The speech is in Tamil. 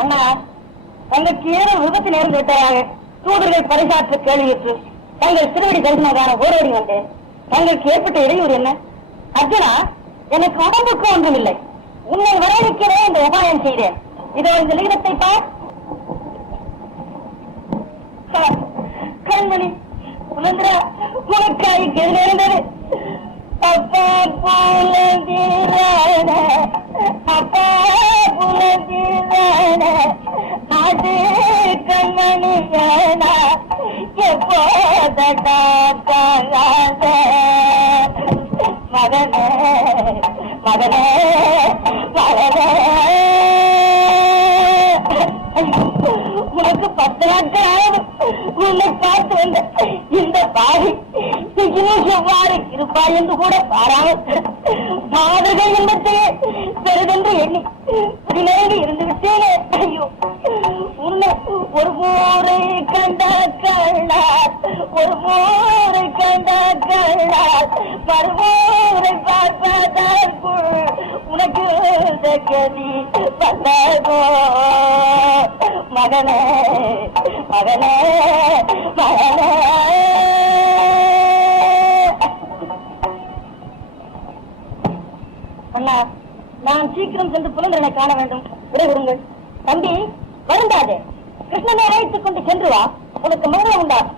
அண்ணா தங்களுக்கு ஏதோ விபத்து நேர்ந்து விட்டதாக தூதர்கள் பரிசாற்ற கேள்வியுற்று தங்கள் திருவடி தரிசனமான ஓரோடி வந்தேன் தங்களுக்கு ஏற்பட்ட இடையூறு என்ன? அர்ஜுனா எனக்கு உடம்புக்கு ஒன்றுமில்லை. உன்னை வரவேற்கவே இந்த உபாயம் செய்தேன். இதோ இந்த லீனத்தை பார். கண்மணி சுமந்திரா உனக்காய் இருந்தது அப்பா போல எப்போதடா பாராத மகனே உனக்கு பத்து நாட்கள் ஆகும் உன்னை பார்த்து வந்த இந்த பாரி இன்னும் எவ்வாறு இருப்பாய் என்று கூட பாராமல் பாதகள் இன்பத்தையே பெரிதென்று எண்ணி பிணைந்து இருந்து விட்டேனே ஐயோ உன்னை ஒரு மூணு கண்ட கண்ணார் ஒரு மூரை கண்ட கண்ணார் மறுமூரை பார்ப்பதற்குள் உனக்கு இந்த கதி வந்ததோ? மகனே மகனே மகனே. அண்ணா நான் சீக்கிரம் சென்று புலந்தரனை காண வேண்டும். விடைவிடுங்கள் தம்பி வருந்தாதே. கிருஷ்ணனை அழைத்துக் கொண்டு சென்று வா. உனக்கு மரணம் உண்டாகும்.